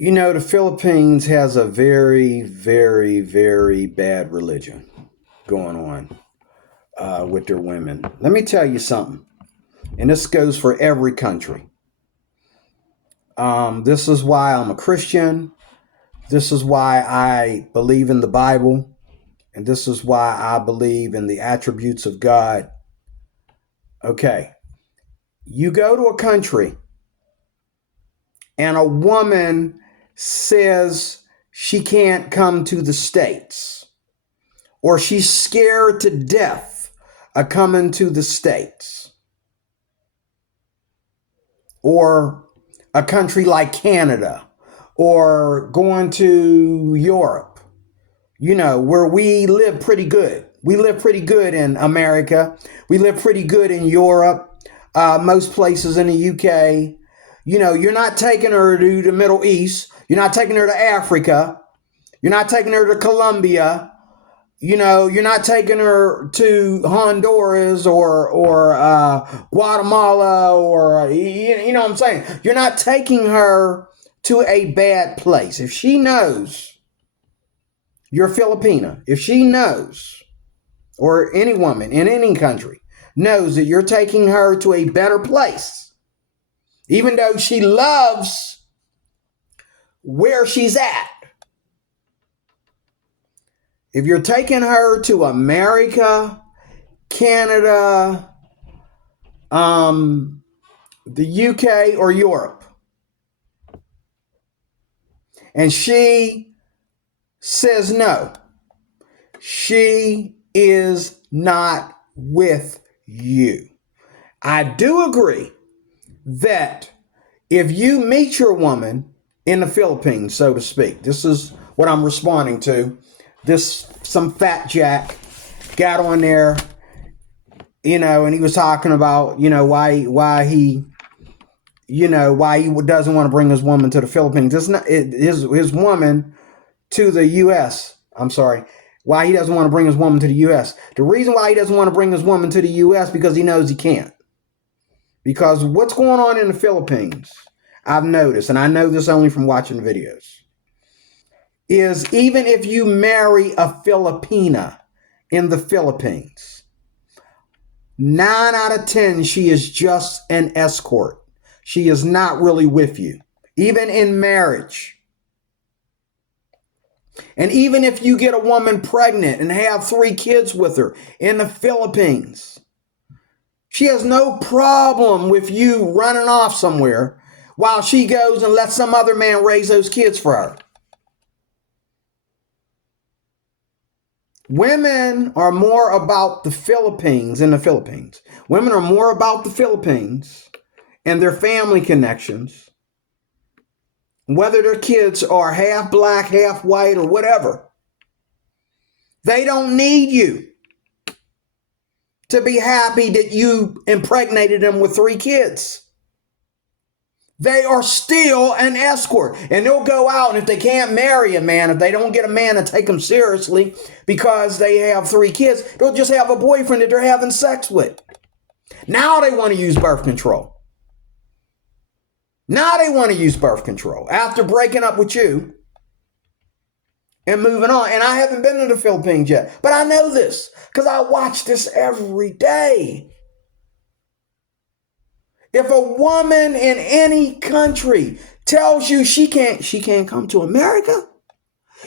You know, the Philippines has a very, very, very bad religion going on with their women. Let me tell you something, and this goes for every country. This is why I'm a Christian. This is why I believe in the Bible. And this is why I believe in the attributes of God. Okay, you go to a country and a woman says she can't come to the States, or she's scared to death of coming to the States, or a country like Canada, or going to Europe, where we live pretty good. We live pretty good in America. We live pretty good in Europe, most places in the UK. You're not taking her to the Middle East. You're not taking her to Africa. You're not taking her to Colombia. You're not taking her to Honduras or Guatemala, or you know what I'm saying. You're not taking her to a bad place. If she knows you're Filipina, if she knows, or any woman in any country knows that you're taking her to a better place, even though she loves where she's at. If you're taking her to America, Canada, the UK, or Europe, and she says no, she is not with you. I do agree that if you meet your woman in the Philippines, so to speak, this is what I'm responding to. Some fat jack got on there, and he was talking about, why he doesn't want to bring his woman to the Philippines. It's not his woman to the U.S. I'm sorry. Why he doesn't want to bring his woman to the U.S. The reason why he doesn't want to bring his woman to the U.S. because he knows he can't. Because what's going on in the Philippines, I've noticed, and I know this only from watching videos, is even if you marry a Filipina in the Philippines, 9 out of 10, she is just an escort. She is not really with you, even in marriage. And even if you get a woman pregnant and have 3 kids with her in the Philippines, she has no problem with you running off somewhere while she goes and lets some other man raise those kids for her. Women are more about the Philippines in the Philippines. Women are more about the Philippines and their family connections, whether their kids are half black, half white, or whatever. They don't need you to be happy that you impregnated them with 3 kids. They are still an escort, and they'll go out, and if they can't marry a man, if they don't get a man to take them seriously because they have 3 kids, they'll just have a boyfriend that they're having sex with. Now they want to use birth control. After breaking up with you and moving on. And I haven't been to the Philippines yet, but I know this because I watch this every day. If a woman in any country tells you she can't come to America,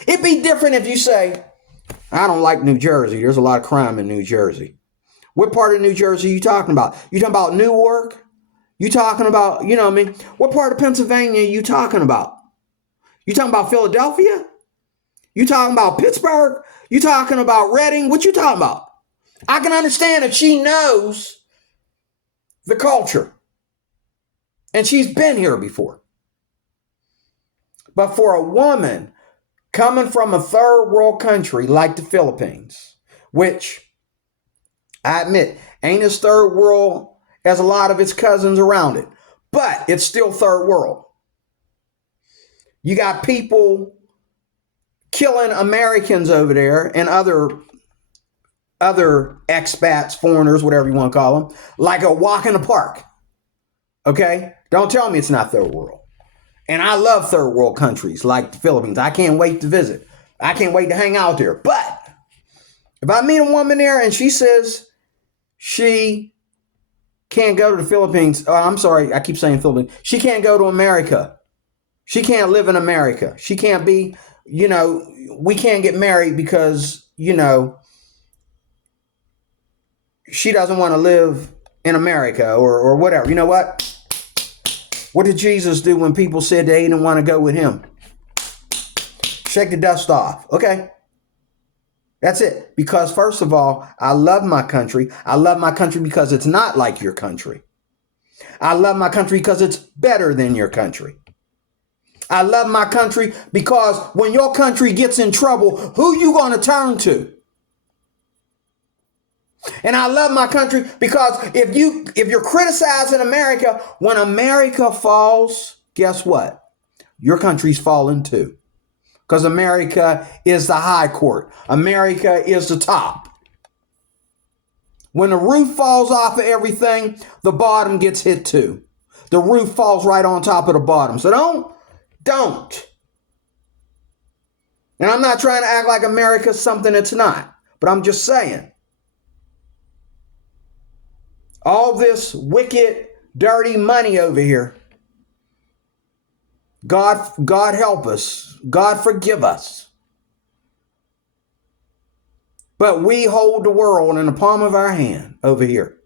it'd be different if you say, I don't like New Jersey. There's a lot of crime in New Jersey. What part of New Jersey are you talking about? You talking about Newark? You talking about, what part of Pennsylvania are you talking about? You talking about Philadelphia? You talking about Pittsburgh? You talking about Reading? What you talking about? I can understand if she knows the culture and she's been here before. But for a woman coming from a third world country like the Philippines, which I admit ain't as third world as a lot of its cousins around it, but it's still third world. You got people killing Americans over there and other expats, foreigners, whatever you want to call them, like a walk in the park. Okay? Don't tell me it's not third world. And I love third world countries like the Philippines. I can't wait to visit. I can't wait to hang out there. But if I meet a woman there and she says she can't go to the Philippines, oh, I'm sorry, I keep saying Philippines. She can't go to America. She can't live in America. She can't be, we can't get married because, she doesn't want to live in America or whatever. You know what? What did Jesus do when people said they didn't want to go with him? Shake the dust off. Okay. That's it. Because first of all, I love my country. I love my country because it's not like your country. I love my country because it's better than your country. I love my country because when your country gets in trouble, who you going to turn to? And I love my country because if you're criticizing America, when America falls, guess what? Your country's falling too. Because America is the high court. America is the top. When the roof falls off of everything, the bottom gets hit too. The roof falls right on top of the bottom. So don't. And I'm not trying to act like America's something it's not, but I'm just saying. All this wicked, dirty money over here. God help us. God forgive us. But we hold the world in the palm of our hand over here.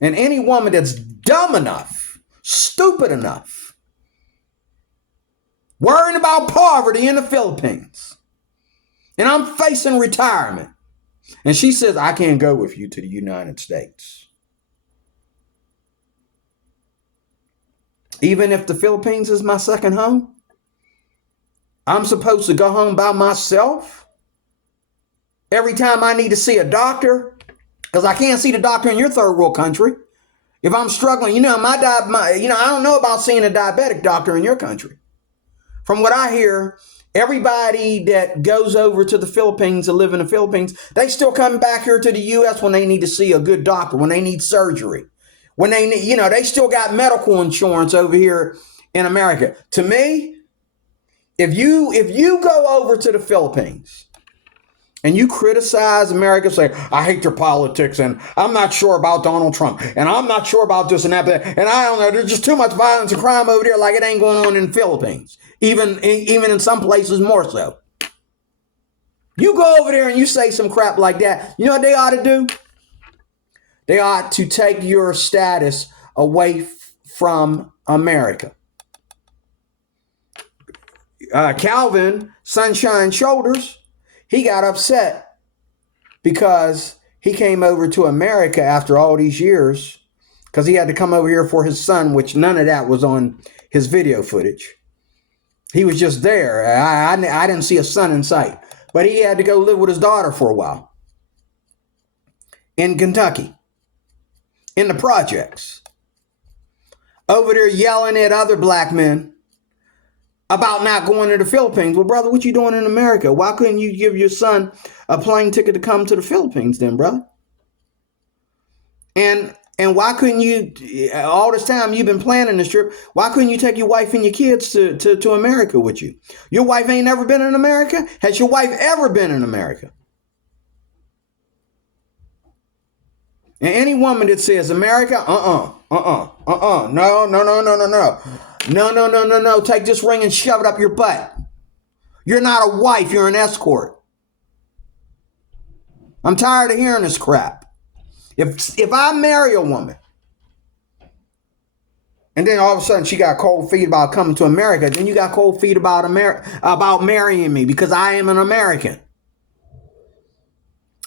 And any woman that's dumb enough, stupid enough, worrying about poverty in the Philippines, and I'm facing retirement, and she says, I can't go with you to the United States. Even if the Philippines is my second home, I'm supposed to go home by myself every time I need to see a doctor, because I can't see the doctor in your third world country. If I'm struggling, I don't know about seeing a diabetic doctor in your country. From what I hear, everybody that goes over to the Philippines to live in the Philippines, they still come back here to the U.S. when they need to see a good doctor, when they need surgery. When they need, they still got medical insurance over here in America. To me, if you go over to the Philippines and you criticize America, say, I hate their politics and I'm not sure about Donald Trump and I'm not sure about this and that, and I don't know, there's just too much violence and crime over there like it ain't going on in the Philippines. Even in some places more so. You go over there and you say some crap like that, you know what they ought to do? They ought to take your status away from America. Calvin, Sunshine Shoulders, he got upset because he came over to America after all these years because he had to come over here for his son, which none of that was on his video footage. He was just there. I didn't see a son in sight, but he had to go live with his daughter for a while in Kentucky. In the projects, over there yelling at other black men about not going to the Philippines. Well, brother, what you doing in America? Why couldn't you give your son a plane ticket to come to the Philippines then, brother? And why couldn't you, all this time you've been planning this trip, why couldn't you take your wife and your kids to America with you? Your wife ain't never been in America? Has your wife ever been in America? And any woman that says America, no, take this ring and shove it up your butt. You're not a wife, you're an escort. I'm tired of hearing this crap. If I marry a woman, and then all of a sudden she got cold feet about coming to America, then you got cold feet about marrying me because I am an American.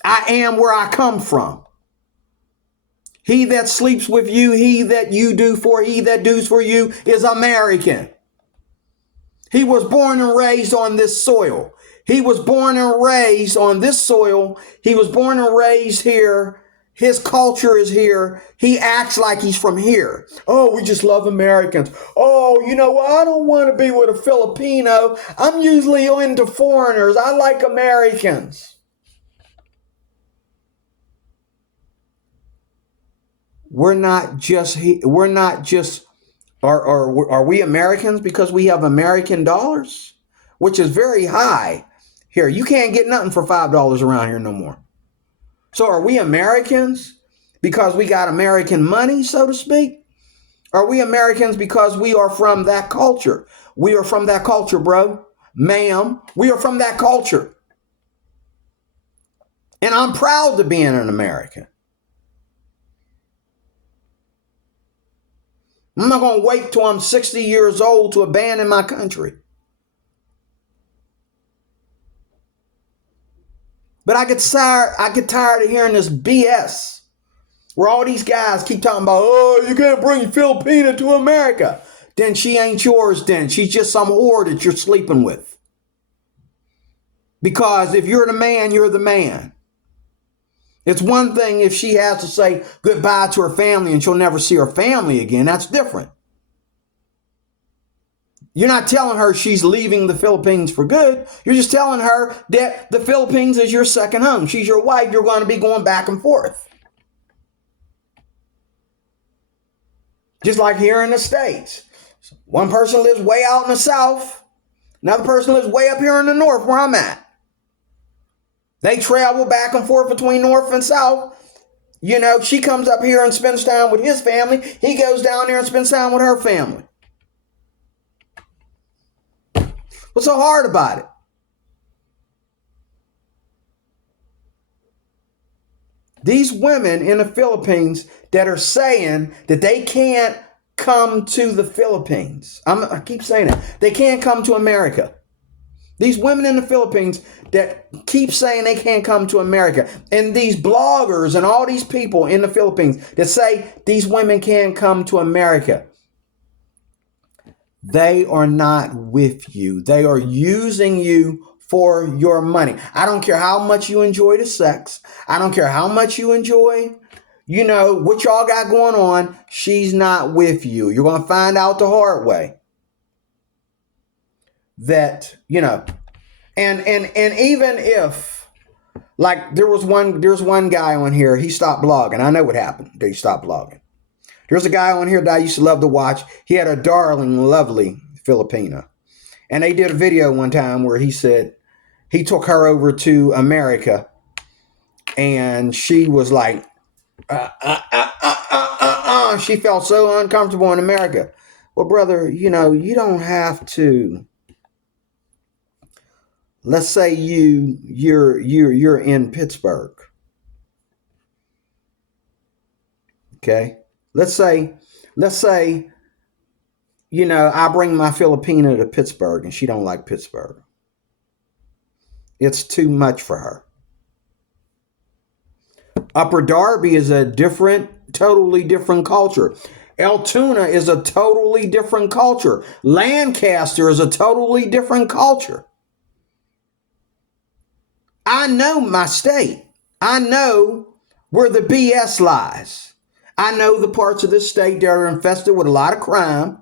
I am where I come from. He that sleeps with you, he that you do for, he that does for you is American. He was born and raised on this soil. He was born and raised on this soil. He was born and raised here. His culture is here. He acts like he's from here. Oh, we just love Americans. Oh, you know what? I don't want to be with a Filipino. I'm usually into foreigners. I like Americans. We're not just Are we Americans because we have American dollars, which is very high here? You can't get nothing for $5 around here no more. So are we Americans because we got American money, so to speak? Are we Americans because we are from that culture? We are from that culture, bro. Ma'am, we are from that culture. And I'm proud to be an American. I'm not going to wait till I'm 60 years old to abandon my country. But I get tired of hearing this BS where all these guys keep talking about, oh, you can't bring Filipina to America. Then she ain't yours then. She's just some whore that you're sleeping with. Because if you're the man, you're the man. It's one thing if she has to say goodbye to her family and she'll never see her family again. That's different. You're not telling her she's leaving the Philippines for good. You're just telling her that the Philippines is your second home. She's your wife. You're going to be going back and forth. Just like here in the States. One person lives way out in the South. Another person lives way up here in the North where I'm at. They travel back and forth between North and South. You know, she comes up here and spends time with his family. He goes down there and spends time with her family. What's so hard about it? These women in the Philippines that are saying that they can't come to the Philippines. I keep saying it. They can't come to America. These women in the Philippines that keep saying they can't come to America. And these bloggers and all these people in the Philippines that say these women can't come to America. They are not with you. They are using you for your money. I don't care how much you enjoy the sex. I don't care how much you enjoy, you know, what y'all got going on. She's not with you. You're going to find out the hard way that, you know, and even if, like, there's one guy on here, he stopped blogging. I know what happened. He stopped blogging. There's a guy on here that I used to love to watch. He had a darling, lovely Filipina. And they did a video one time where he said he took her over to America and she was like, she felt so uncomfortable in America. Well, brother, you know, you don't have to. Let's say you're in Pittsburgh. Okay. Let's say, you know, I bring my Filipina to Pittsburgh and she don't like Pittsburgh. It's too much for her. Upper Darby is a totally different culture. Altoona is a totally different culture. Lancaster is a totally different culture. I know my state. I know where the BS lies. I know the parts of this state that are infested with a lot of crime.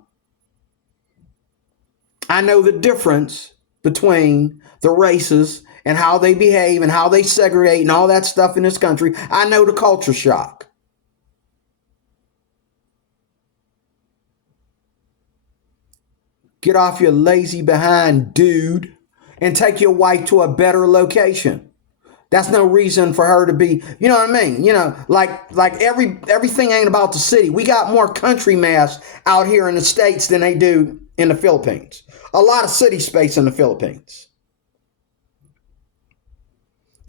I know the difference between the races and how they behave and how they segregate and all that stuff in this country. I know the culture shock. Get off your lazy behind, dude, and take your wife to a better location. That's no reason for her to be, you know what I mean? You know, like everything ain't about the city. We got more country mass out here in the States than they do in the Philippines. A lot of city space in the Philippines.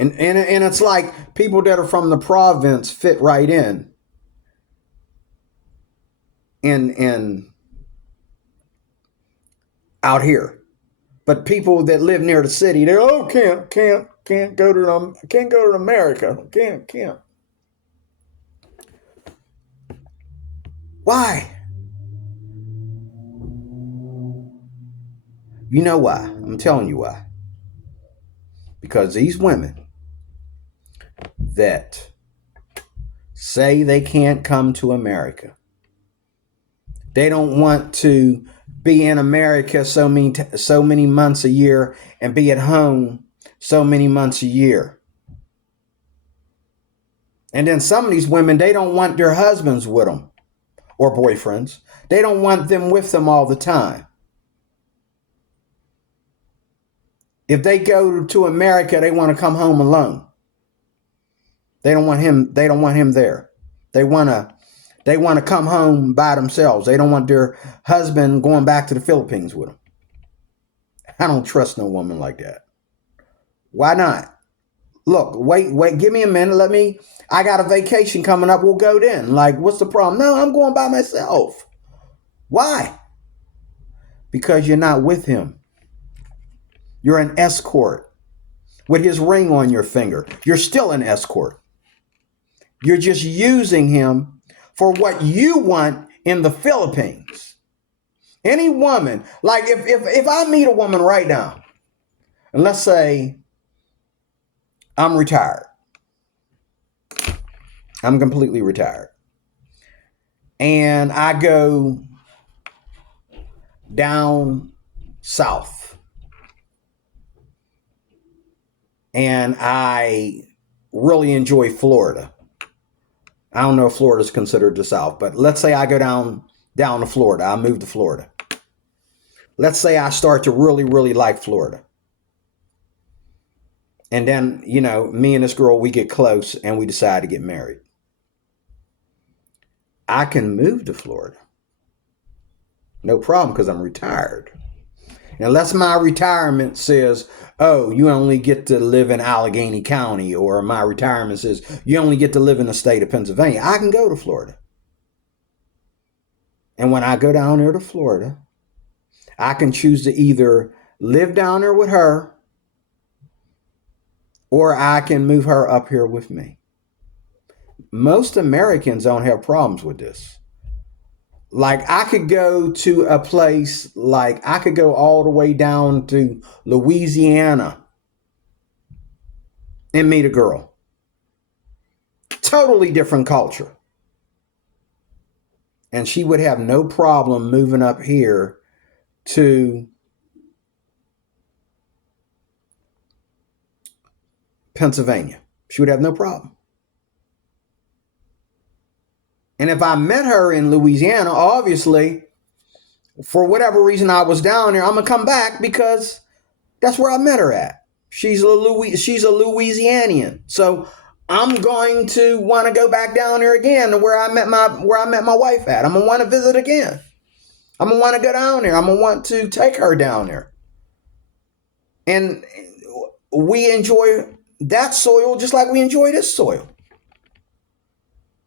And it's like people that are from the province fit right in out here. But people that live near the city, they're, oh, can't go to America. Can't. Why? You know why? I'm telling you why. Because these women that say they can't come to America, they don't want to be in America so many months a year and be at home so many months a year. And then some of these women, they don't want their husbands with them or boyfriends. They don't want them with them all the time. If they go to America, they want to come home alone. They don't want him. They don't want him there. They want to come home by themselves. They don't want their husband going back to the Philippines with them. I don't trust no woman like that. Why not? Look, wait, give me a minute. I got a vacation coming up. We'll go then. Like, what's the problem? No, I'm going by myself. Why? Because you're not with him. You're an escort with his ring on your finger. You're still an escort. You're just using him for what you want in the Philippines. Any woman, like if I meet a woman right now, and let's say I'm retired. I'm completely retired. And I go down south. And I really enjoy Florida. I don't know if Florida is considered the South, but let's say I go down to Florida. I move to Florida. Let's say I start to really, really like Florida. And then, me and this girl, we get close and we decide to get married. I can move to Florida. No problem, because I'm retired. Unless my retirement says, oh, you only get to live in Allegheny County, or my retirement says you only get to live in the state of Pennsylvania, I can go to Florida. And when I go down there to Florida, I can choose to either live down there with her, or I can move her up here with me. Most Americans don't have problems with this. Like, I could go to a place, like I could go all the way down to Louisiana and meet a girl. Totally different culture. And she would have no problem moving up here to Pennsylvania. She would have no problem. And if I met her in Louisiana, obviously, for whatever reason I was down there, I'm going to come back because that's where I met her at. She's a Louisianian. So I'm going to want to go back down there again to where I met my wife at. I'm going to want to visit again. I'm going to want to go down there. I'm going to want to take her down there. And we enjoy that soil just like we enjoy this soil.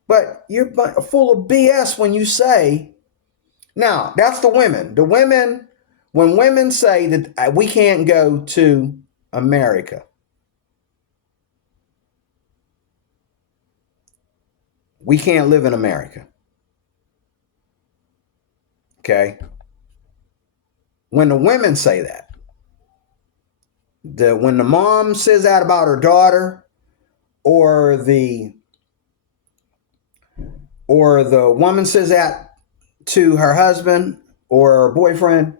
But you're full of BS when you say, now, that's the women. The women, when women say that we can't go to America, we can't live in America. Okay? When the women say that, when the mom says that about her daughter, or the woman says that to her husband or her boyfriend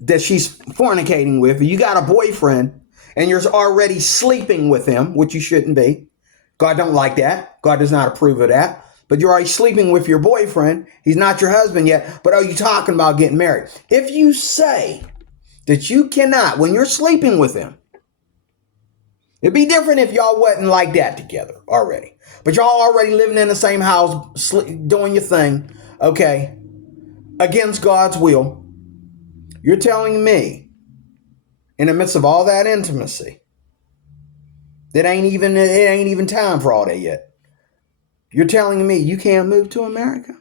that she's fornicating with, you got a boyfriend and you're already sleeping with him, which you shouldn't be. God don't like that. God does not approve of that. But you're already sleeping with your boyfriend. He's not your husband yet. But are you talking about getting married? If you say that you cannot, when you're sleeping with him, it'd be different if y'all wasn't like that together already. But y'all already living in the same house, doing your thing, okay, against God's will. You're telling me, in the midst of all that intimacy, it ain't even time for all that yet. You're telling me you can't move to America?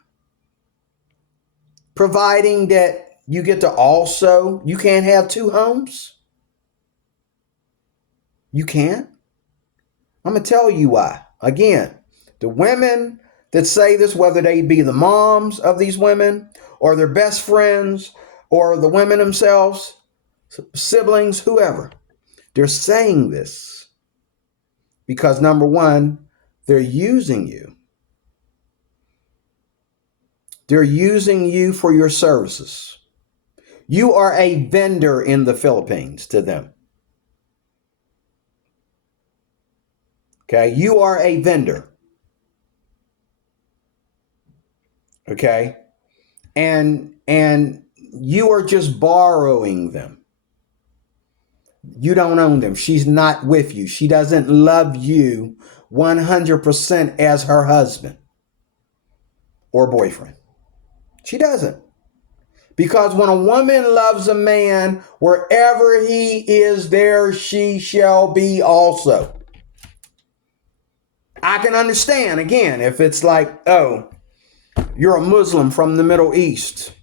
Providing that you get to you can't have two homes? You can't? I'm going to tell you why. Again, the women that say this, whether they be the moms of these women or their best friends or the women themselves, siblings, whoever, they're saying this because, number one, they're using you. They're using you for your services. You are a vendor in the Philippines to them. Okay, you are a vendor. Okay. And you are just borrowing them. You don't own them. She's not with you. She doesn't love you 100% as her husband or boyfriend. She doesn't. Because when a woman loves a man, wherever he is, there she shall be also. I can understand, again, if it's like, oh, you're a Muslim from the Middle East.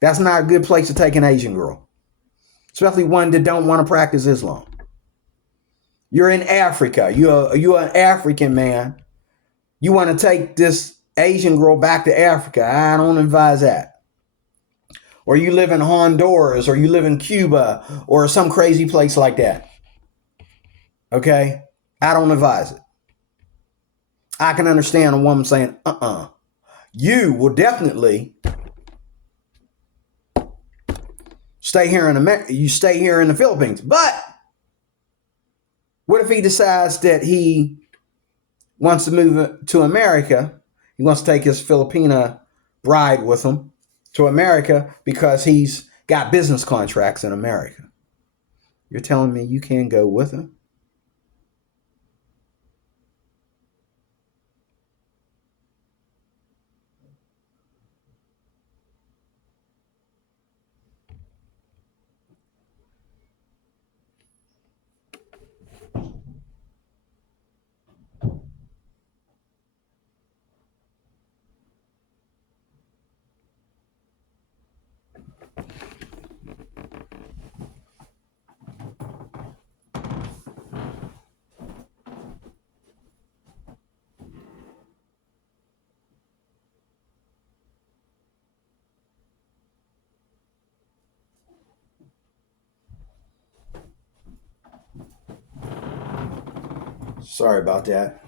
That's not a good place to take an Asian girl, especially one that don't want to practice Islam. You're in Africa. You're an African man. You want to take this Asian girl back to Africa. I don't advise that. Or you live in Honduras, or you live in Cuba, or some crazy place like that. Okay? I don't advise it. I can understand a woman saying, you will definitely stay here in America. You stay here in the Philippines. But what if he decides that he wants to move to America? He wants to take his Filipina bride with him to America because he's got business contracts in America. You're telling me you can't go with him? Sorry about that.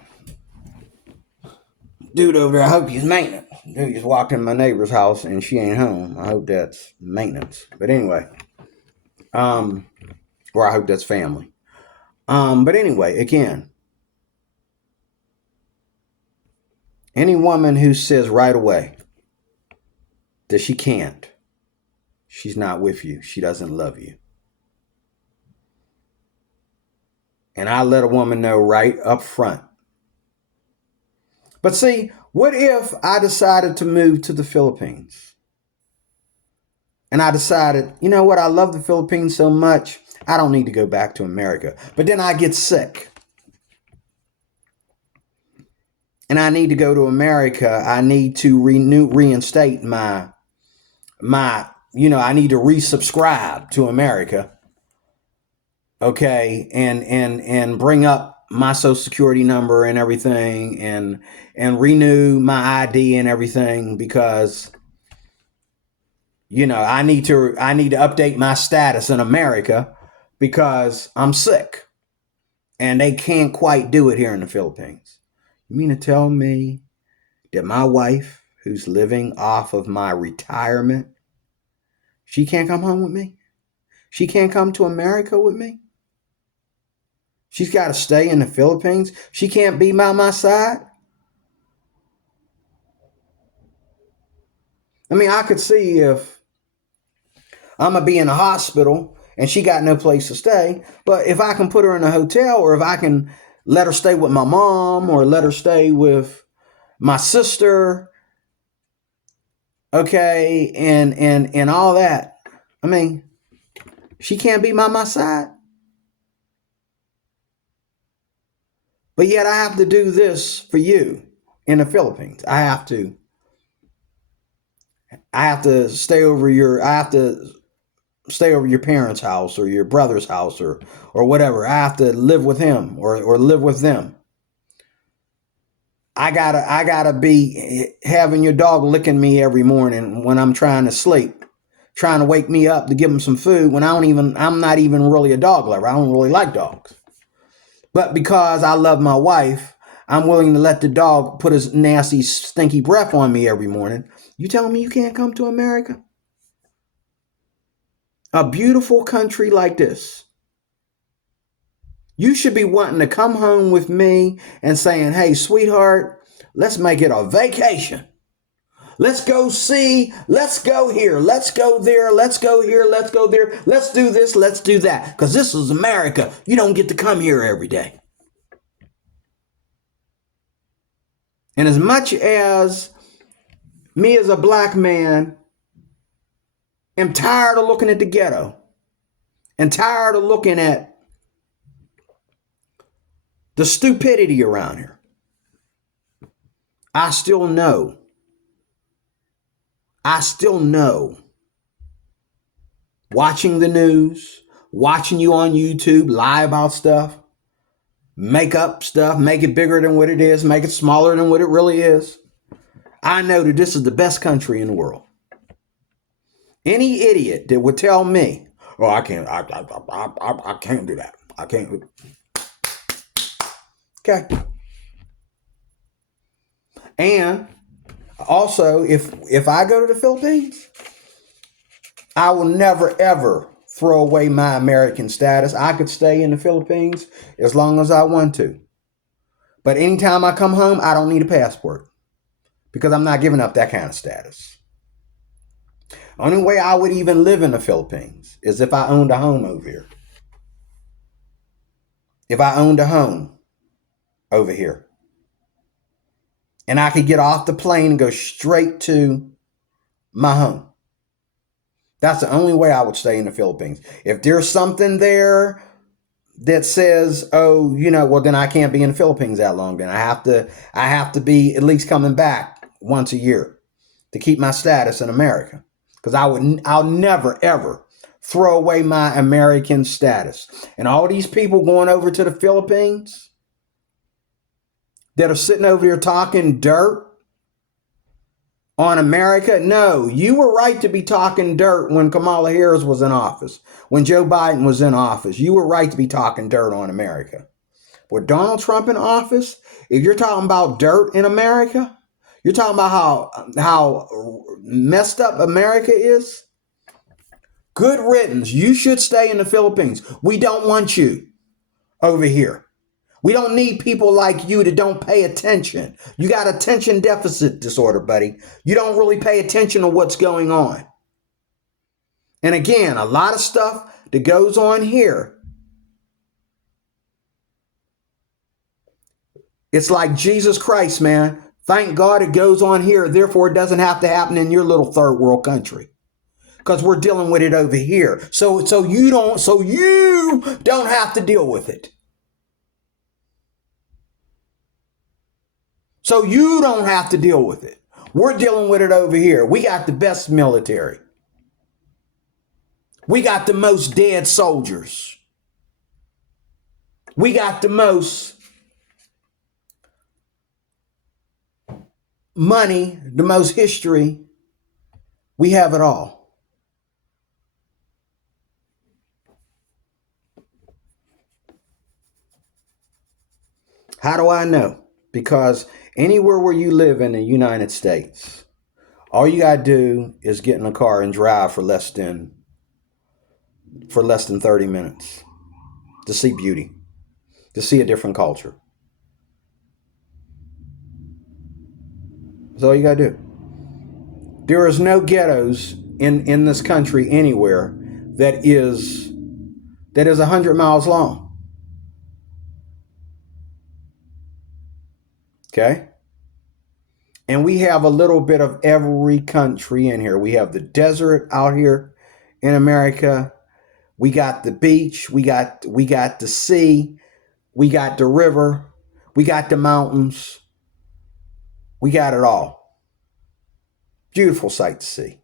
Dude over there, I hope he's maintenance. Dude just walked in my neighbor's house and she ain't home. I hope that's maintenance. But anyway, or I hope that's family. But anyway, again, any woman who says right away that she can't, she's not with you. She doesn't love you. And I let a woman know right up front. But see, what if I decided to move to the Philippines? And I decided, you know what, I love the Philippines so much, I don't need to go back to America. But then I get sick. And I need to go to America. I need to reinstate my, I need to resubscribe to America. Okay, and bring up my social security number and everything, and renew my ID and everything, because I need to update my status in America because I'm sick, and they can't quite do it here in the Philippines. You mean to tell me that my wife, who's living off of my retirement, she can't come home with me? She can't come to America with me? She's got to stay in the Philippines? She can't be by my side? I mean, I could see if I'm going to be in a hospital and she got no place to stay, but if I can put her in a hotel, or if I can let her stay with my mom, or let her stay with my sister, okay, and all that. I mean, she can't be by my side. But yet I have to do this for you in the Philippines. I have to stay over your parents' house, or your brother's house, or whatever. I have to live with him, or live with them. I gotta be having your dog licking me every morning when I'm trying to sleep, trying to wake me up to give him some food when I'm not even really a dog lover. I don't really like dogs. But because I love my wife, I'm willing to let the dog put his nasty, stinky breath on me every morning. You telling me you can't come to America? A beautiful country like this. You should be wanting to come home with me and saying, hey, sweetheart, let's make it a vacation. Let's go see. Let's go here. Let's go there. Let's go here. Let's go there. Let's do this. Let's do that. Because this is America. You don't get to come here every day. And as much as me as a black man am tired of looking at the ghetto and tired of looking at the stupidity around here, I still know, watching the news, watching you on YouTube lie about stuff, make up stuff, make it bigger than what it is, make it smaller than what it really is. I know that this is the best country in the world. Any idiot that would tell me, oh, I can't do that. I can't. Okay. And also, if I go to the Philippines, I will never, ever throw away my American status. I could stay in the Philippines as long as I want to. But anytime I come home, I don't need a passport because I'm not giving up that kind of status. Only way I would even live in the Philippines is if I owned a home over here. If I owned a home over here. And I could get off the plane and go straight to my home. That's the only way I would stay in the Philippines. If there's something there that says, oh, well, then I can't be in the Philippines that long. Then I have to be at least coming back once a year to keep my status in America. Because I'll never, ever throw away my American status. And all these people going over to the Philippines that are sitting over here talking dirt on America. No, you were right to be talking dirt when Kamala Harris was in office. When Joe Biden was in office, you were right to be talking dirt on America. With Donald Trump in office, if you're talking about dirt in America, you're talking about how messed up America is. Good riddance. You should stay in the Philippines. We don't want you over here. We don't need people like you that don't pay attention. You got attention deficit disorder, buddy. You don't really pay attention to what's going on. And again, a lot of stuff that goes on here, it's like Jesus Christ, man. Thank God it goes on here. Therefore, it doesn't have to happen in your little third world country. Because we're dealing with it over here. So you don't have to deal with it. So you don't have to deal with it. We're dealing with it over here. We got the best military. We got the most dead soldiers. We got the most money, the most history. We have it all. How do I know? Because anywhere where you live in the United States, all you got to do is get in a car and drive for less than 30 minutes to see beauty, to see a different culture. That's all you got to do. There is no ghettos in this country anywhere that is 100 miles long. Okay? And we have a little bit of every country in here. We have the desert out here in America. We got the beach. We got the sea. We got the river. We got the mountains. We got it all. Beautiful sight to see.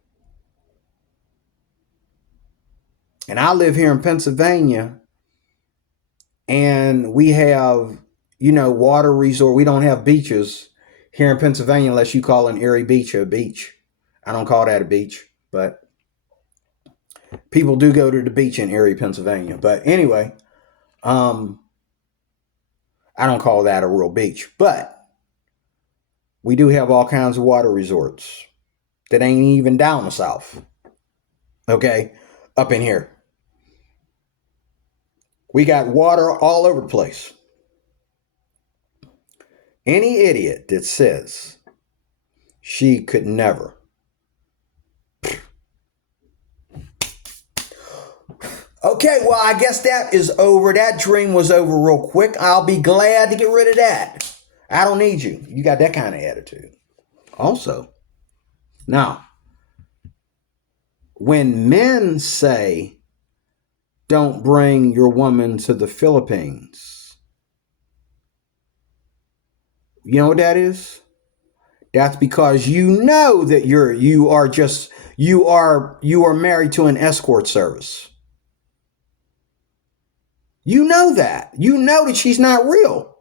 And I live here in Pennsylvania, and we have, water resort. We don't have beaches here in Pennsylvania unless you call an Erie Beach a beach. I don't call that a beach, but people do go to the beach in Erie, Pennsylvania. But anyway, I don't call that a real beach. But we do have all kinds of water resorts that ain't even down the south. Okay, up in here. We got water all over the place. Any idiot that says She could never. Okay, well, I guess that is over. That dream was over real quick. I'll be glad to get rid of that. I don't need you. You got that kind of attitude. Also, now, when men say, don't bring your woman to the Philippines, you know what that is? That's because you know that you are married to an escort service. You know that. You know that she's not real.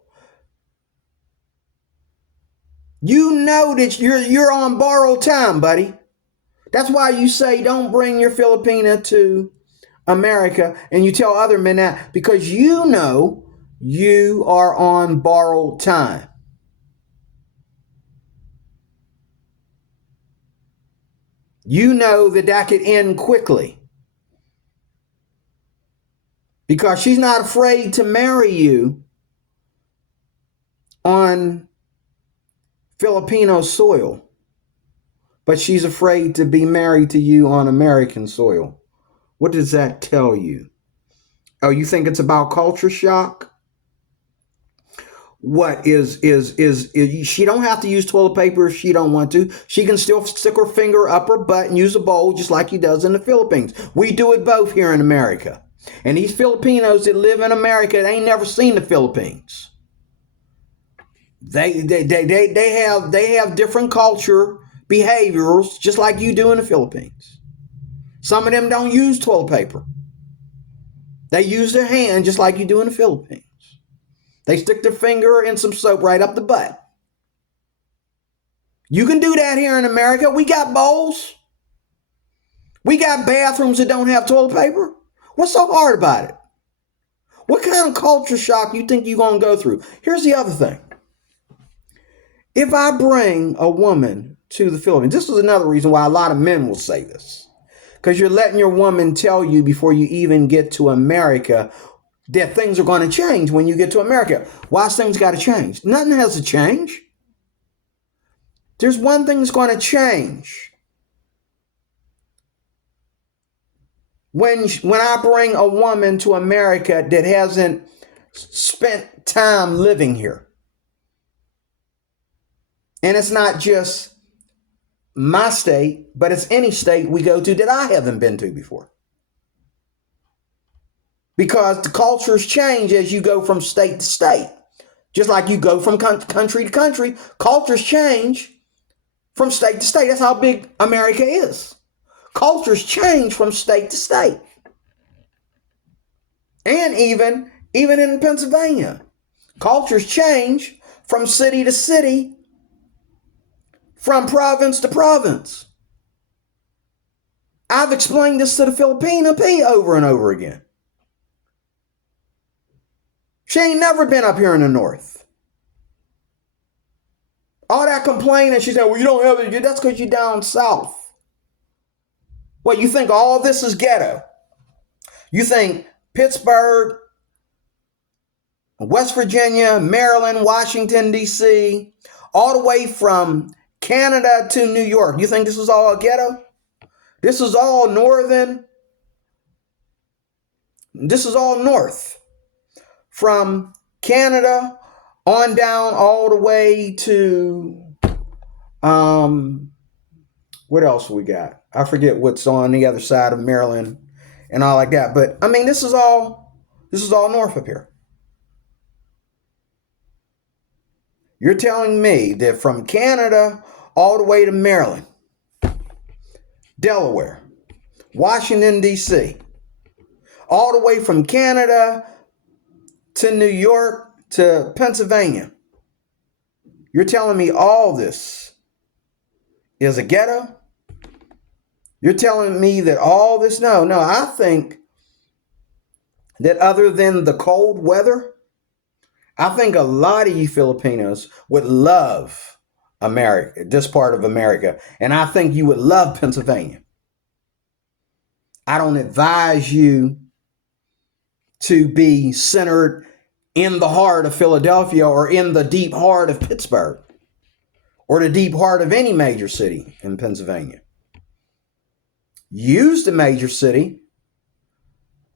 You know that you're on borrowed time, buddy. That's why you say don't bring your Filipina to America, and you tell other men that because you know you are on borrowed time. You know that could end quickly because she's not afraid to marry you on Filipino soil, but she's afraid to be married to you on American soil. What does that tell you? Oh, you think it's about culture shock? What is she don't have to use toilet paper if she don't want to. She can still stick her finger up her butt and use a bowl just like he does in the Philippines. We do it both here in America. And these Filipinos that live in America, they ain't never seen the Philippines. They have different culture behaviors just like you do in the Philippines. Some of them don't use toilet paper. They use their hand just like you do in the Philippines. They stick their finger in some soap right up the butt. You can do that here in America. We got bowls. We got bathrooms that don't have toilet paper. What's so hard about it? What kind of culture shock you think you're going to go through? Here's the other thing. If I bring a woman to the Philippines, this is another reason why a lot of men will say this. Because you're letting your woman tell you before you even get to America that things are going to change when you get to America. Why's things got to change? Nothing has to change. There's one thing that's going to change. When I bring a woman to America that hasn't spent time living here, and it's not just my state, but it's any state we go to that I haven't been to before. Because the cultures change as you go from state to state. Just like you go from country to country, cultures change from state to state. That's how big America is. Cultures change from state to state. And even in Pennsylvania, cultures change from city to city, from province to province. I've explained this to the Filipina over and over again. She ain't never been up here in the north. All that complaining, she said, well, you don't have it. That's because you're down south. What, you think all this is ghetto? You think Pittsburgh, West Virginia, Maryland, Washington, D.C., all the way from Canada to New York, you think this is all ghetto? This is all northern. This is all north. From Canada on down all the way to, what else we got? I forget what's on the other side of Maryland and all like that. But I mean, this is all north up here. You're telling me that from Canada all the way to Maryland, Delaware, Washington, D.C., all the way from Canada to New York to Pennsylvania, you're telling me all this is a ghetto? You're telling me that all this? No, I think that other than the cold weather, I think a lot of you Filipinos would love America, this part of America. And I think you would love Pennsylvania. I don't advise you to be centered in the heart of Philadelphia or in the deep heart of Pittsburgh or the deep heart of any major city in Pennsylvania. Use the major city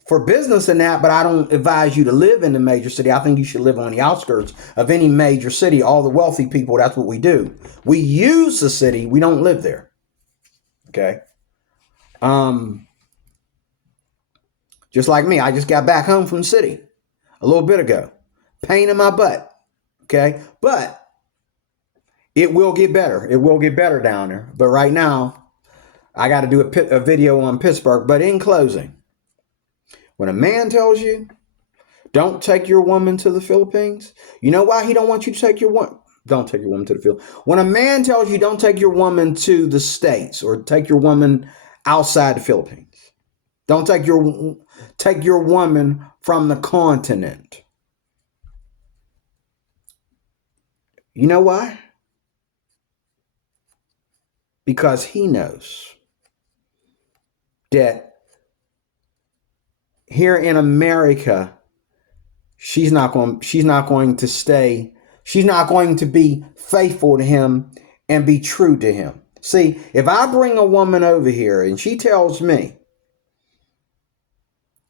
for business and that, but I don't advise you to live in the major city. I think you should live on the outskirts of any major city. All the wealthy people, that's what we do. We use the city, we don't live there. Okay. Just like me, I just got back home from the city a little bit ago. Pain in my butt. Okay. But it will get better. It will get better down there. But right now, I got to do a video on Pittsburgh. But in closing, when a man tells you, don't take your woman to the Philippines, you know why he don't want you to take your woman? Don't take your woman to the Philippines. When a man tells you don't take your woman to the States or take your woman outside the Philippines, don't take your woman from the continent. You know why? Because he knows that here in America, she's not going to stay. She's not going to be faithful to him and be true to him. See, if I bring a woman over here and she tells me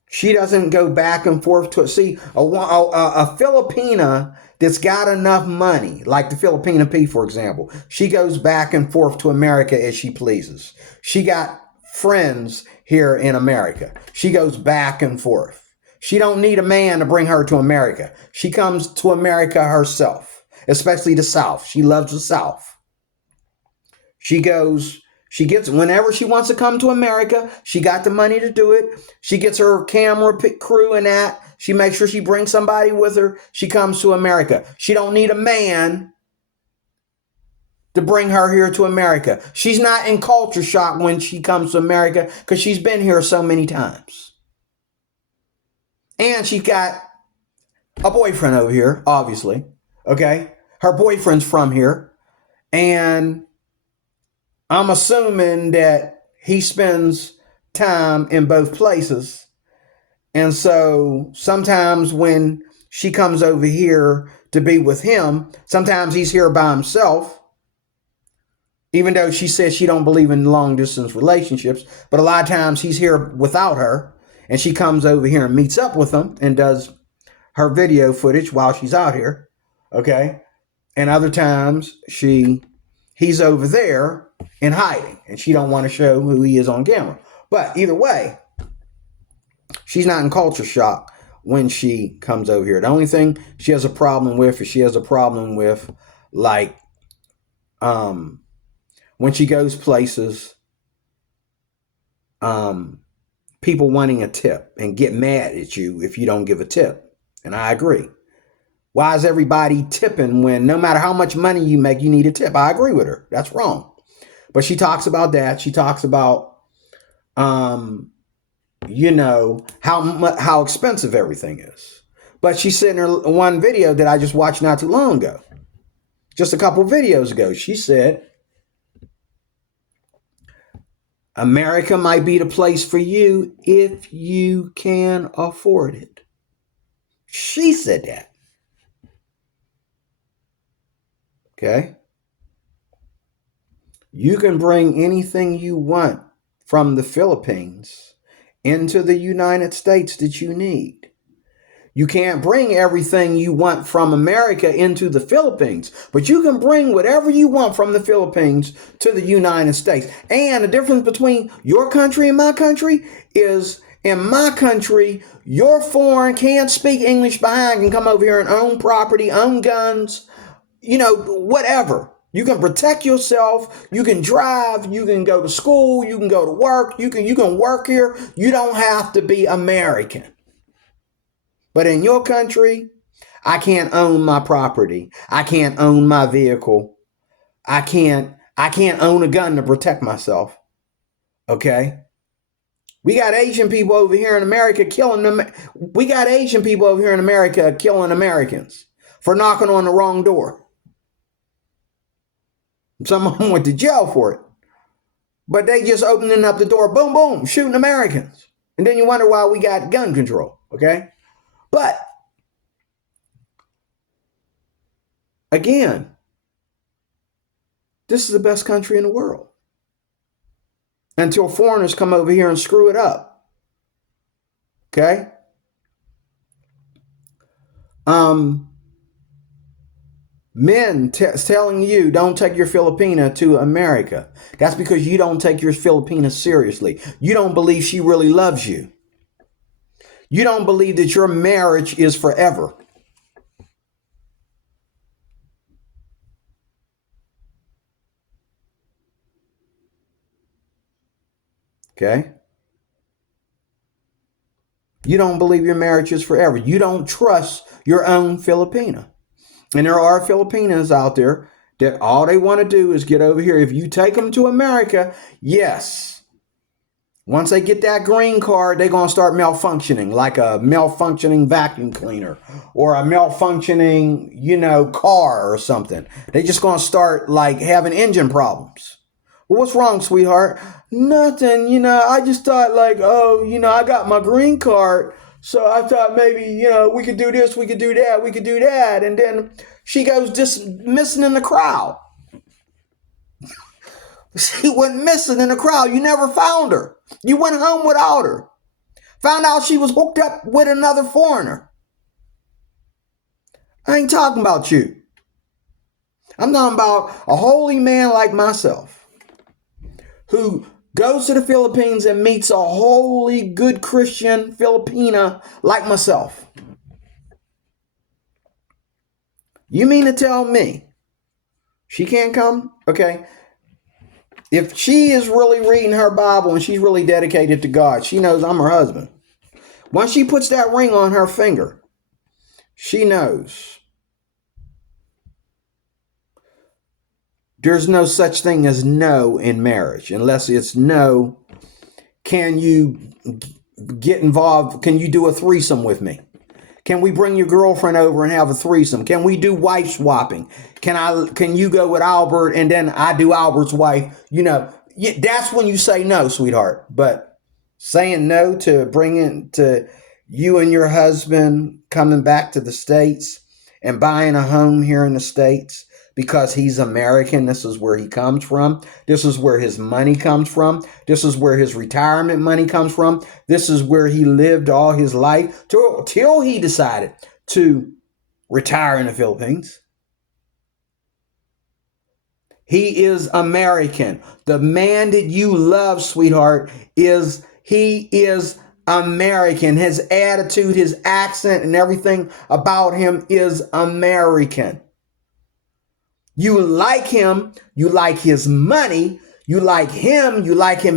she doesn't go back and forth to see a Filipina that's got enough money, like the Filipina P, for example. She goes back and forth to America as she pleases. She got friends here in America. She goes back and forth. She don't need a man to bring her to America. She comes to America herself, especially the South. She loves the South. She gets, whenever she wants to come to America, she got the money to do it. She gets her camera crew and that. She makes sure she brings somebody with her. She comes to America. She don't need a man to bring her here to America. She's not in culture shock when she comes to America because she's been here so many times. And she's got a boyfriend over here, obviously. Okay? Her boyfriend's from here. And I'm assuming that he spends time in both places. And so sometimes when she comes over here to be with him, sometimes he's here by himself, even though she says she don't believe in long distance relationships. But a lot of times he's here without her, and she comes over here and meets up with him and does her video footage while she's out here. Okay. And other times he's over there in hiding, and she don't want to show who he is on camera. But either way, she's not in culture shock when she comes over here. The only thing she has a problem with is like when she goes places, people wanting a tip and get mad at you if you don't give a tip. And I agree. Why is everybody tipping when no matter how much money you make, you need a tip? I agree with her. That's wrong. But she talks about that. She talks about, how expensive everything is. But she said in her one video that I just watched not too long ago, just a couple videos ago, she said, America might be the place for you if you can afford it. She said that. Okay? You can bring anything you want from the Philippines into the United States that you need. You can't bring everything you want from America into the Philippines, but you can bring whatever you want from the Philippines to the United States. And the difference between your country and my country is, in my country, your foreign can't speak English behind can come over here and own property, own guns, whatever. You can protect yourself. You can drive. You can go to school. You can go to work. You can work here. You don't have to be American. But in your country, I can't own my property. I can't own my vehicle. I can't own a gun to protect myself. Okay? We got Asian people over here in America killing them. We got Asian people over here in America killing Americans for knocking on the wrong door. Some of them went to jail for it. But they just opening up the door, boom, boom, shooting Americans. And then you wonder why we got gun control, okay? But, again, This is the best country in the world. Until foreigners come over here and screw it up. Okay? Men telling you don't take your Filipina to America. That's because you don't take your Filipina seriously. You don't believe she really loves you. You don't believe that your marriage is forever. Okay? You don't believe your marriage is forever. You don't trust your own Filipina. And there are Filipinas out there that all they want to do is get over here. If you take them to America, yes. Once they get that green card, they're going to start malfunctioning, like a malfunctioning vacuum cleaner or a malfunctioning, car or something. They're just going to start like having engine problems. Well, what's wrong, sweetheart? Nothing, I just thought like, I got my green card. So I thought maybe, we could do this, we could do that, we could do that. And then she goes just missing in the crowd. She went missing in the crowd. You never found her. You went home without her. Found out she was hooked up with another foreigner. I ain't talking about you. I'm talking about a holy man like myself who goes to the Philippines and meets a holy, good Christian Filipina like myself. You mean to tell me she can't come? Okay. If she is really reading her Bible and she's really dedicated to God, she knows I'm her husband. Once she puts that ring on her finger, she knows there's no such thing as no in marriage, unless it's no. Can you get involved? Can you do a threesome with me? Can we bring your girlfriend over and have a threesome? Can we do wife swapping? Can you go with Albert and then I do Albert's wife? That's when you say no, sweetheart. But saying no to bringing to you and your husband coming back to the States and buying a home here in the States because he's American. This is where he comes from. This is where his money comes from. This is where his retirement money comes from. This is where he lived all his life till he decided to retire in the Philippines. He is American. The man that you love, sweetheart, he is American. His attitude, his accent, and everything about him is American. You like him, you like his money, you like him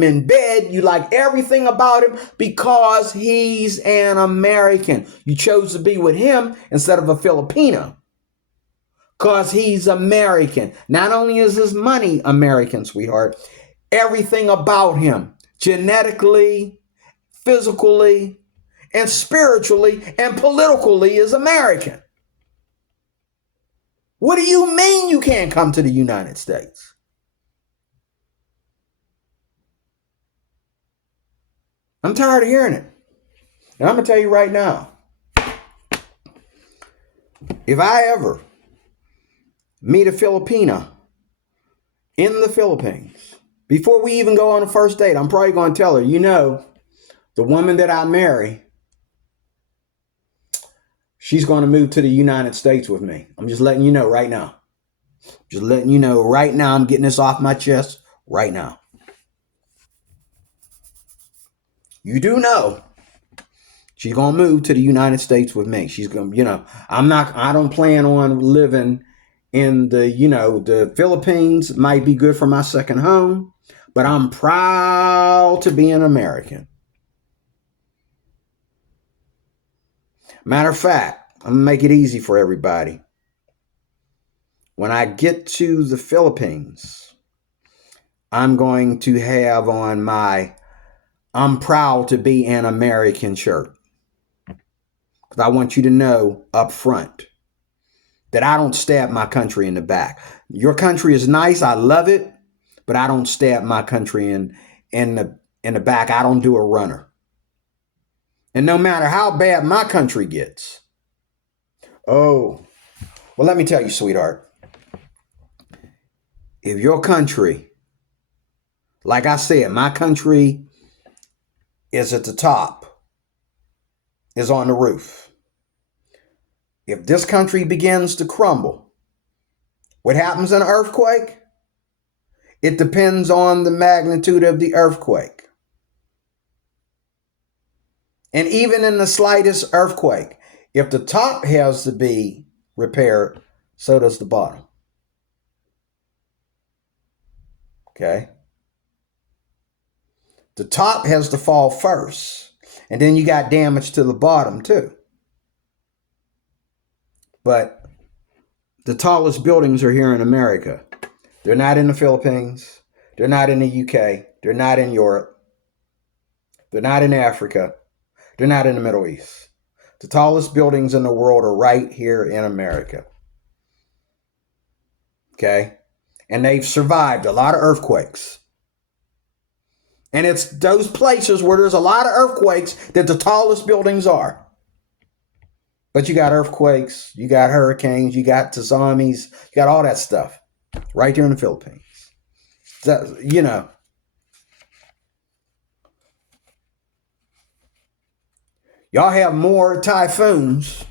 in bed, you like everything about him because he's an American. You chose to be with him instead of a Filipino because he's American. Not only is his money American, sweetheart, everything about him, genetically, physically, and spiritually, and politically is American. What do you mean you can't come to the United States? I'm tired of hearing it. And I'm going to tell you right now, if I ever meet a Filipina in the Philippines, before we even go on a first date, I'm probably going to tell her, the woman that I marry, she's going to move to the United States with me. I'm just letting you know right now. Just letting you know right now. I'm getting this off my chest right now. You do know she's going to move to the United States with me. She's going to, I don't plan on living in the Philippines. Might be good for my second home, but I'm proud to be an American. Matter of fact, I'm going to make it easy for everybody. When I get to the Philippines, I'm going to have on my I'm proud to be an American shirt. Because I want you to know up front that I don't stab my country in the back. Your country is nice. I love it. But I don't stab my country in the back. I don't do a runner. And no matter how bad my country gets. Oh, well, let me tell you, sweetheart. if your country, like I said, my country is at the top, is on the roof. If this country begins to crumble, what happens in an earthquake? It depends on the magnitude of the earthquake. And even in the slightest earthquake, if the top has to be repaired, so does the bottom. Okay? The top has to fall first, and then you got damage to the bottom too. But the tallest buildings are here in America. They're not in the Philippines. They're not in the UK. They're not in Europe. They're not in Africa. They're not in the Middle East. The tallest buildings in the world are right here in America. Okay? And they've survived a lot of earthquakes. And it's those places where there's a lot of earthquakes that the tallest buildings are. But you got earthquakes, you got hurricanes, you got tsunamis, you got all that stuff right here in the Philippines. That, you know. Y'all have more typhoons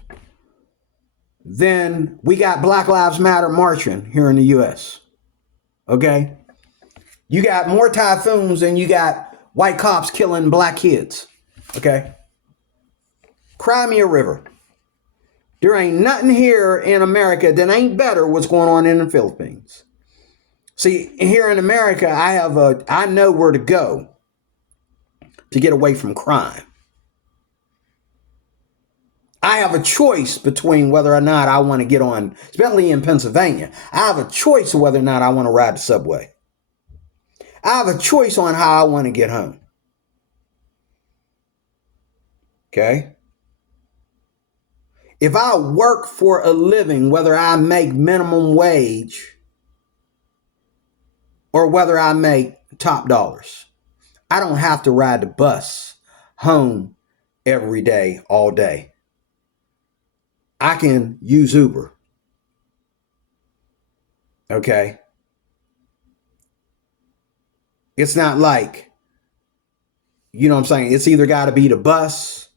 than we got Black Lives Matter marching here in the U.S. Okay? You got more typhoons than you got white cops killing black kids. Okay? Cry me a river. There ain't nothing here in America that ain't better what's going on in the Philippines. See, here in America, I know where to go to get away from crime. I have a choice between whether or not I want to get on, especially in Pennsylvania. I have a choice of whether or not I want to ride the subway. I have a choice on how I want to get home. Okay? If I work for a living, whether I make minimum wage or whether I make top dollars, I don't have to ride the bus home every day, all day. I can use Uber. Okay? It's not like, you know what I'm saying? It's either got to be the bus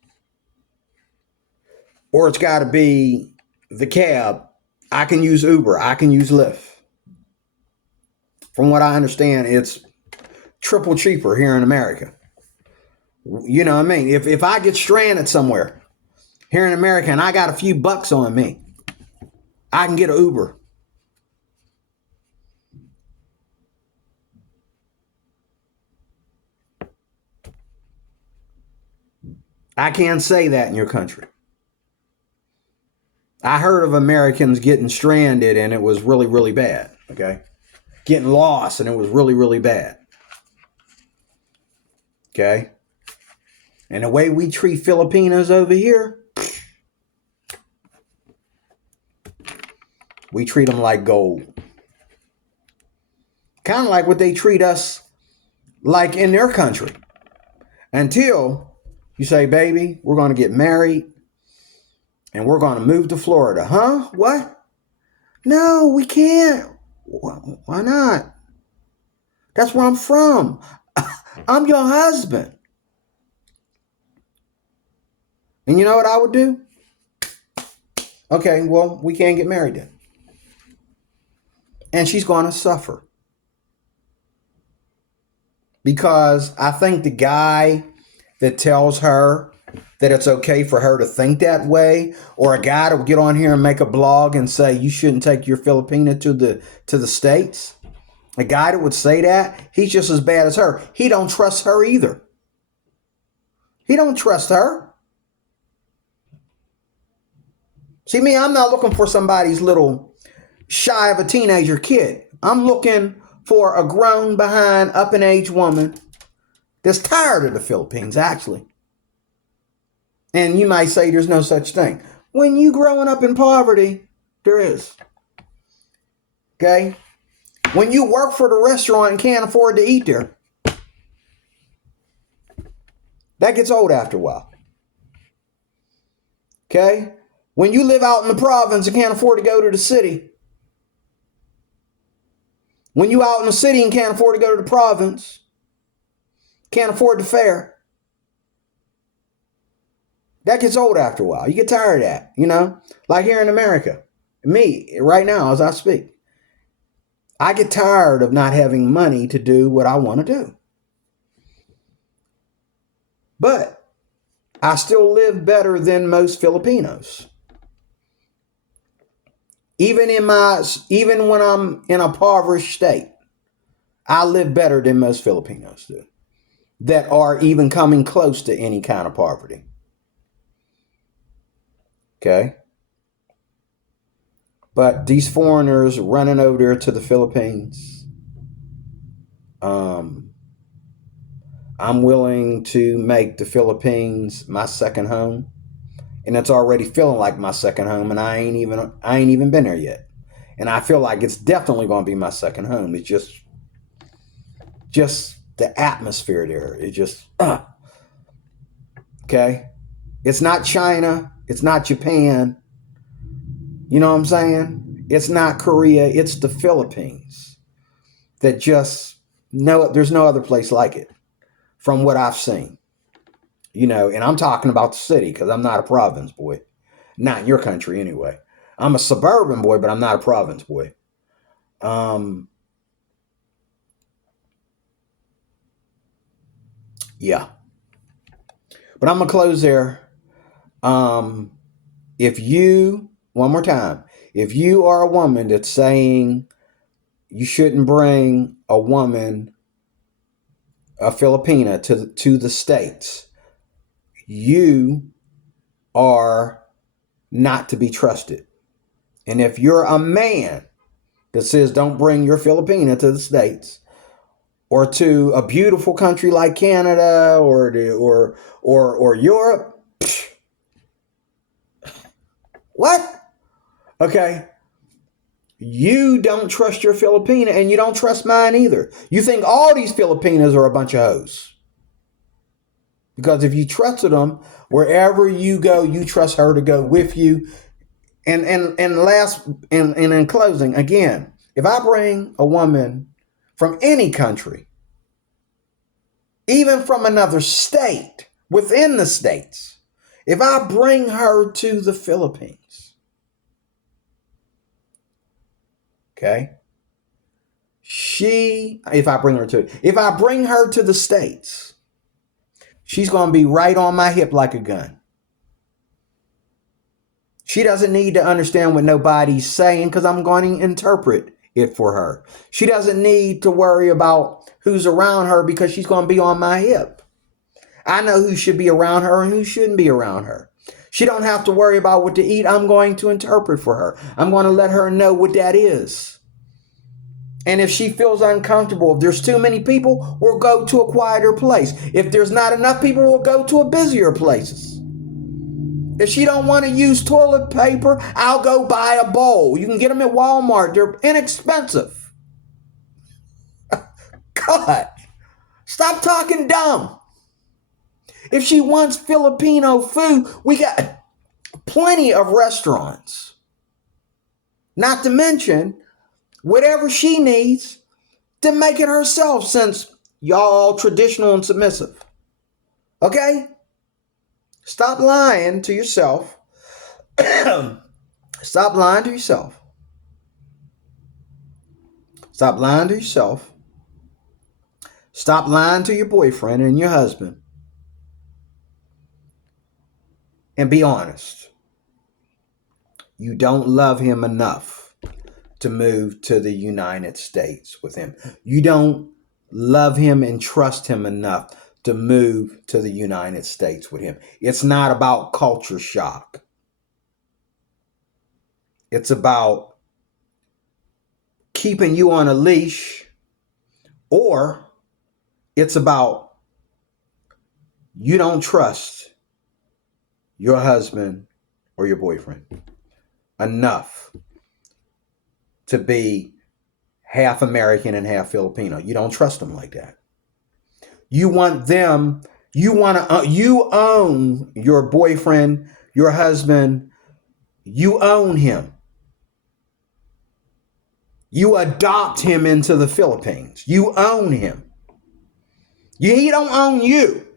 or it's got to be the cab. I can use Uber. I can use Lyft. From what I understand, it's triple cheaper here in America. You know what I mean? If I get stranded somewhere here in America and I got a few bucks on me, I can get an Uber. I can't say that in your country. I heard of Americans getting stranded and it was really, really bad. Okay? Getting lost and it was really, really bad. Okay? And the way we treat Filipinos over here, we treat them like gold. Kind of like what they treat us like in their country. Until you say, baby, we're going to get married and we're going to move to Florida. Huh? What? No, we can't. Why not? That's where I'm from. I'm your husband. And you know what I would do? Okay, well, we can't get married then. And she's going to suffer. Because I think the guy that tells her that it's okay for her to think that way, or a guy that will get on here and make a blog and say you shouldn't take your Filipina to the States, a guy that would say that, he's just as bad as her. He don't trust her either. He don't trust her. See, me, I'm not looking for somebody's little shy of a teenager kid. I'm looking for a grown, behind, up in age woman that's tired of the Philippines, actually. And you might say there's no such thing. When you growing up in poverty, there is. Okay? When you work for the restaurant and can't afford to eat there, that gets old after a while. Okay? When you live out in the province and can't afford to go to the city, When you out in the city and can't afford to go to the province, can't afford the fare, that gets old after a while. You get tired of that, like here in America. Me, right now, as I speak, I get tired of not having money to do what I want to do. But I still live better than most Filipinos. Even when I'm in a impoverished state, I live better than most Filipinos do that are even coming close to any kind of poverty. Okay? But these foreigners running over there to the Philippines, I'm willing to make the Philippines my second home, and it's already feeling like my second home, and I ain't even been there yet, and I feel like it's definitely going to be my second home. It's just the atmosphere there. It just okay. It's not China. It's not Japan. You know what I'm saying? It's not Korea. It's the Philippines. That just there's no other place like it from what I've seen. And I'm talking about the city because I'm not a province boy. Not in your country anyway. I'm a suburban boy, but I'm not a province boy. Yeah. But I'm going to close there. One more time, if you are a woman that's saying you shouldn't bring a woman, a Filipina, to the States, you are not to be trusted. And if you're a man that says don't bring your Filipina to the States or to a beautiful country like Canada or Europe, what? Okay. You don't trust your Filipina and you don't trust mine either. You think all these Filipinas are a bunch of hoes. Because if you trusted them, wherever you go, you trust her to go with you. And in closing, again, if I bring a woman from any country, even from another state, within the states, if I bring her to the Philippines, okay, if I bring her to the States, she's going to be right on my hip like a gun. She doesn't need to understand what nobody's saying because I'm going to interpret it for her. She doesn't need to worry about who's around her because she's going to be on my hip. I know who should be around her and who shouldn't be around her. She don't have to worry about what to eat. I'm going to interpret for her. I'm going to let her know what that is. And if she feels uncomfortable, if there's too many people, we'll go to a quieter place. If there's not enough people, we'll go to a busier places. If she don't want to use toilet paper, I'll go buy a bowl. You can get them at Walmart. They're inexpensive. God, stop talking dumb. If she wants Filipino food, we got plenty of restaurants. Not to mention, whatever she needs to make it herself, since y'all traditional and submissive. Okay? Stop lying to yourself. Stop lying to yourself. Stop lying to yourself. Stop lying to your boyfriend and your husband. And be honest. You don't love him enough to move to the United States with him. You don't love him and trust him enough to move to the United States with him. It's not about culture shock. It's about keeping you on a leash, or it's about you don't trust your husband or your boyfriend enough to be half American and half Filipino. You don't trust them like that. You want them, you own your boyfriend, your husband, you own him. You adopt him into the Philippines. You own him. He don't own you.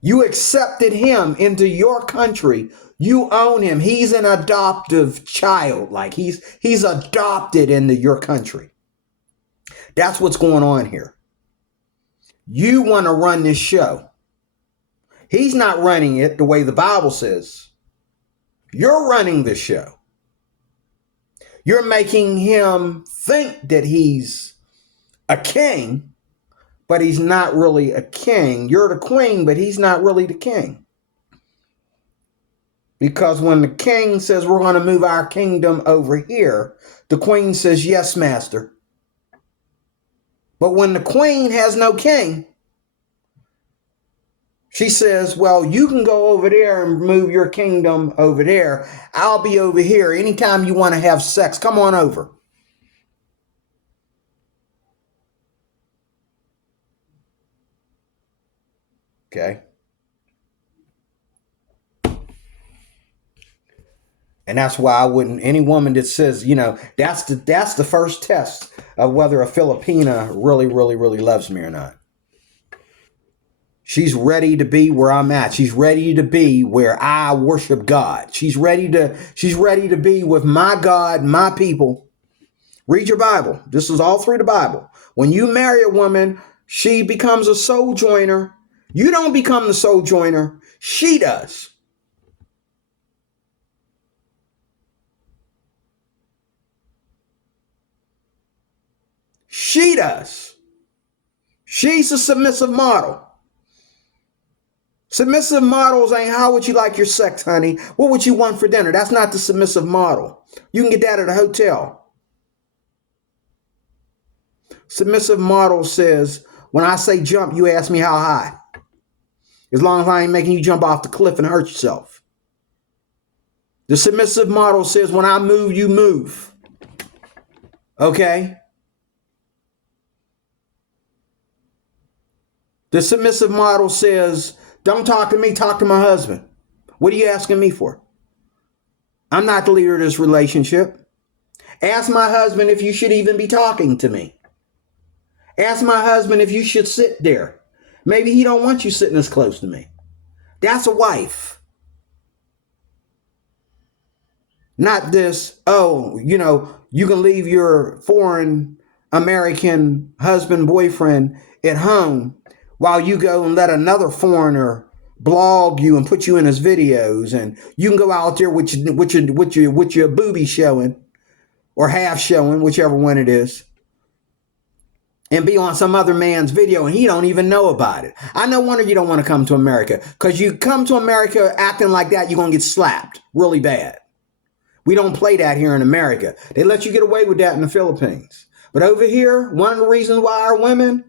You accepted him into your country. You own him. He's an adoptive child. Like he's adopted into your country. That's what's going on here. You want to run this show. He's not running it the way the Bible says. You're running the show. You're making him think that he's a king, but he's not really a king. You're the queen, but he's not really the king. Because when the king says we're going to move our kingdom over here, the queen says, yes, master. But when the queen has no king, she says, well, you can go over there and move your kingdom over there. I'll be over here. Anytime you want to have sex, come on over. Okay. And that's why I wouldn't, any woman that says, that's the first test of whether a Filipina really, really, really loves me or not. She's ready to be where I'm at. She's ready to be where I worship God. She's ready to be with my God, my people. Read your Bible. This is all through the Bible. When you marry a woman, she becomes a sojourner. You don't become the sojourner. She does. She does. She's a submissive model. Submissive models ain't how would you like your sex, honey? What would you want for dinner? That's not the submissive model. You can get that at a hotel. Submissive model says, when I say jump, you ask me how high. As long as I ain't making you jump off the cliff and hurt yourself. The submissive model says, when I move, you move. Okay? The submissive model says, don't talk to me, talk to my husband. What are you asking me for? I'm not the leader of this relationship. Ask my husband if you should even be talking to me. Ask my husband if you should sit there. Maybe he don't want you sitting as close to me. That's a wife. Not this, you can leave your foreign American husband, boyfriend at home while you go and let another foreigner blog you and put you in his videos, and you can go out there with your booby showing or half showing, whichever one it is, and be on some other man's video and he don't even know about it. I no wonder you don't want to come to America, because you come to America acting like that, you're going to get slapped really bad. We don't play that here in America. They let you get away with that in the Philippines. But over here, one of the reasons why our women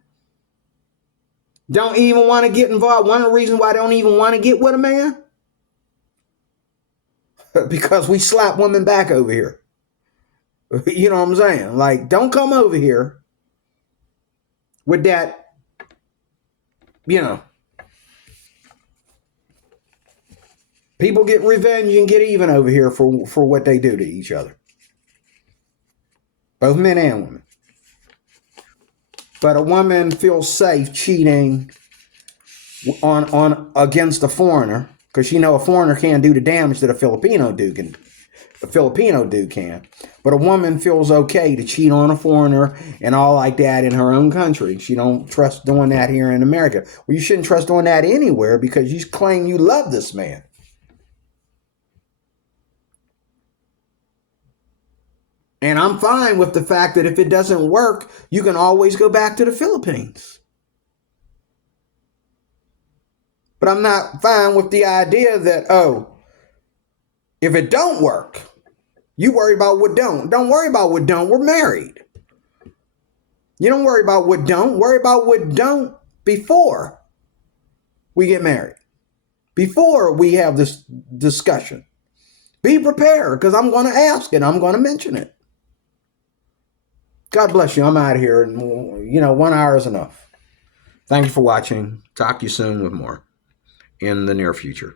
don't even want to get involved, one of the reasons why they don't even want to get with a man, because we slap women back over here. You know what I'm saying? Like, don't come over here with that, People get revenge and get even over here for what they do to each other. Both men and women. But a woman feels safe cheating on against a foreigner, because a foreigner can't do the damage that a Filipino dude can. But a woman feels okay to cheat on a foreigner and all like that in her own country. She don't trust doing that here in America. Well, you shouldn't trust doing that anywhere, because you claim you love this man. And I'm fine with the fact that if it doesn't work, you can always go back to the Philippines. But I'm not fine with the idea that, if it don't work, you worry about what don't. Don't worry about what don't. We're married. You don't worry about what don't. Worry about what don't before we get married. Before we have this discussion. Be prepared, because I'm going to ask it. I'm going to mention it. God bless you. I'm out of here. And, 1 hour is enough. Thank you for watching. Talk to you soon with more in the near future.